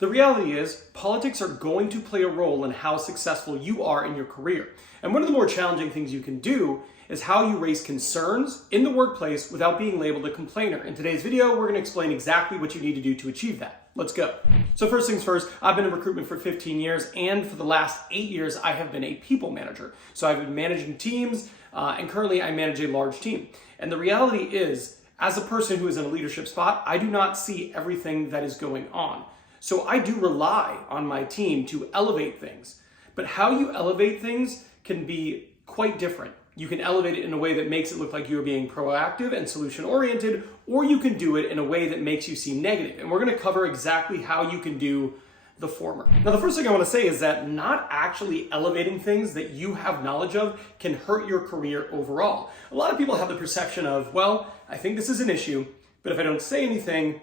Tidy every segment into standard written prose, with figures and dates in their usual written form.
The reality is, politics are going to play a role in how successful you are in your career. And one of the more challenging things you can do is how you raise concerns in the workplace without being labeled a complainer. In today's video, we're going to explain exactly what you need to do to achieve that. Let's go. So first things first, I've been in recruitment for 15 years, and for the last 8 years, I have been a people manager. So I've been managing teams, and currently I manage a large team. And the reality is, as a person who is in a leadership spot, I do not see everything that is going on. So I do rely on my team to elevate things. But how you elevate things can be quite different. You can elevate it in a way that makes it look like you're being proactive and solution-oriented, or you can do it in a way that makes you seem negative. And we're going to cover exactly how you can do the former. Now, the first thing I want to say is that not actually elevating things that you have knowledge of can hurt your career overall. A lot of people have the perception of, well, I think this is an issue, but if I don't say anything,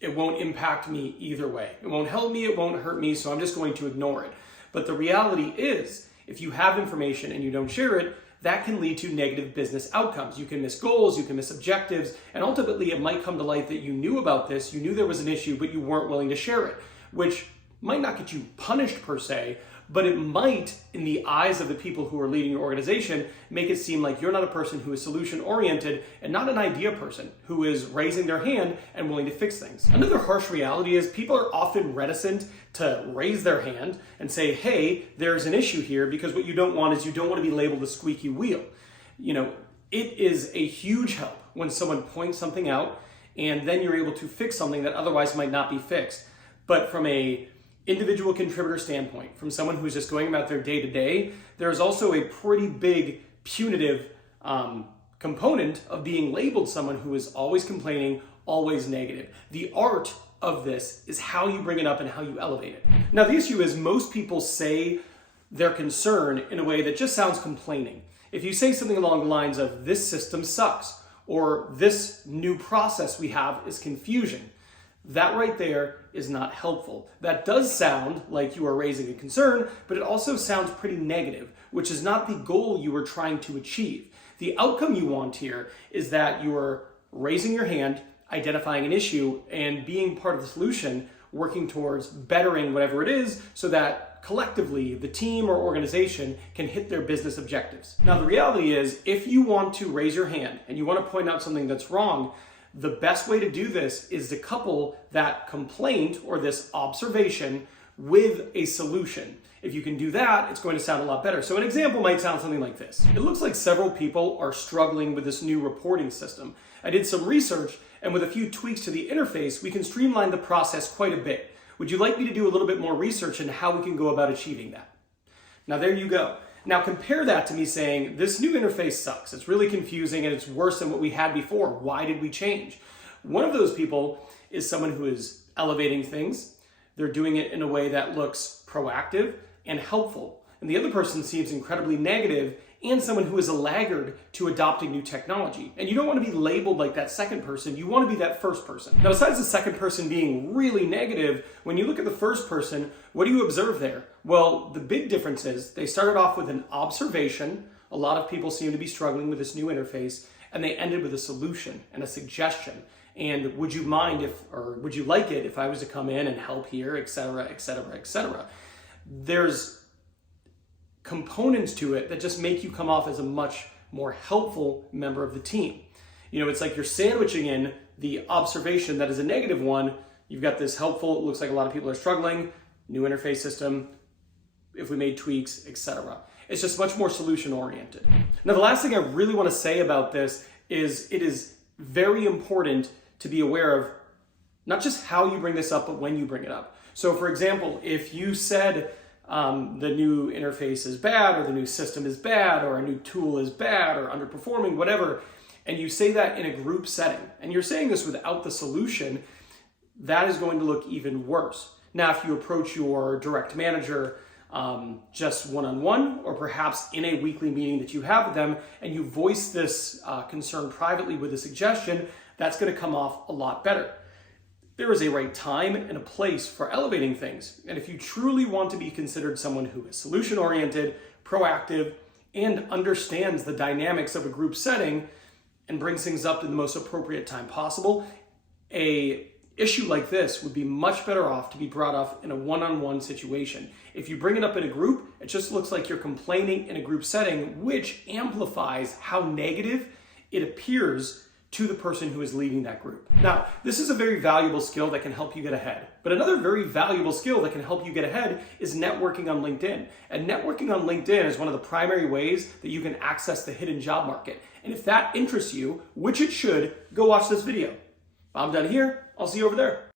it won't impact me either way. It won't help me, it won't hurt me, so I'm just going to ignore it. But the reality is, if you have information and you don't share it, that can lead to negative business outcomes. You can miss goals, you can miss objectives, and ultimately it might come to light that you knew about this, you knew there was an issue, but you weren't willing to share it, which might not get you punished per se, but it might, in the eyes of the people who are leading your organization, make it seem like you're not a person who is solution-oriented and not an idea person who is raising their hand and willing to fix things. Another harsh reality is people are often reticent to raise their hand and say, hey, there's an issue here, because what you don't want is you don't want to be labeled a squeaky wheel. You know, it is a huge help when someone points something out and then you're able to fix something that otherwise might not be fixed. But from a individual contributor standpoint, from someone who's just going about their day-to-day, there's also a pretty big punitive component of being labeled someone who is always complaining, always negative. The art of this is how you bring it up and how you elevate it. Now, the issue is most people say their concern in a way that just sounds complaining. If you say something along the lines of, this system sucks, or this new process we have is confusion, that right there is not helpful. That does sound like you are raising a concern, but it also sounds pretty negative, which is not the goal you are trying to achieve. The outcome you want here is that you are raising your hand, identifying an issue, and being part of the solution, working towards bettering whatever it is so that collectively the team or organization can hit their business objectives. Now, the reality is, if you want to raise your hand and you want to point out something that's wrong, the best way to do this is to couple that complaint or this observation with a solution. If you can do that, it's going to sound a lot better. So an example might sound something like this. It looks like several people are struggling with this new reporting system. I did some research, and with a few tweaks to the interface, we can streamline the process quite a bit. Would you like me to do a little bit more research into how we can go about achieving that? Now there you go. Now compare that to me saying, this new interface sucks. It's really confusing and it's worse than what we had before. Why did we change? One of those people is someone who is elevating things. They're doing it in a way that looks proactive and helpful. And the other person seems incredibly negative and someone who is a laggard to adopting new technology. And you don't want to be labeled like that second person, you want to be that first person. Now, besides the second person being really negative, when you look at the first person, what do you observe there? Well, the big difference is they started off with an observation. A lot of people seem to be struggling with this new interface, and they ended with a solution and a suggestion. And would you mind or would you like it if I was to come in and help here, et cetera, et cetera, et cetera. There's components to it that just make you come off as a much more helpful member of the team. You know, it's like you're sandwiching in the observation that is a negative one. You've got this helpful, it looks like a lot of people are struggling, new interface system, if we made tweaks, etc. It's just much more solution oriented. Now, the last thing I really want to say about this is it is very important to be aware of not just how you bring this up, but when you bring it up. So for example, if you said, the new interface is bad, or the new system is bad, or a new tool is bad, or underperforming, whatever, and you say that in a group setting, and you're saying this without the solution, that is going to look even worse. Now, if you approach your direct manager just one-on-one, or perhaps in a weekly meeting that you have with them, and you voice this concern privately with a suggestion, that's going to come off a lot better. There is a right time and a place for elevating things. And if you truly want to be considered someone who is solution-oriented, proactive, and understands the dynamics of a group setting and brings things up in the most appropriate time possible, a issue like this would be much better off to be brought up in a one-on-one situation. If you bring it up in a group, it just looks like you're complaining in a group setting, which amplifies how negative it appears to the person who is leading that group. Now, this is a very valuable skill that can help you get ahead. But another very valuable skill that can help you get ahead is networking on LinkedIn. And networking on LinkedIn is one of the primary ways that you can access the hidden job market. And if that interests you, which it should, go watch this video. I'm done here. I'll see you over there.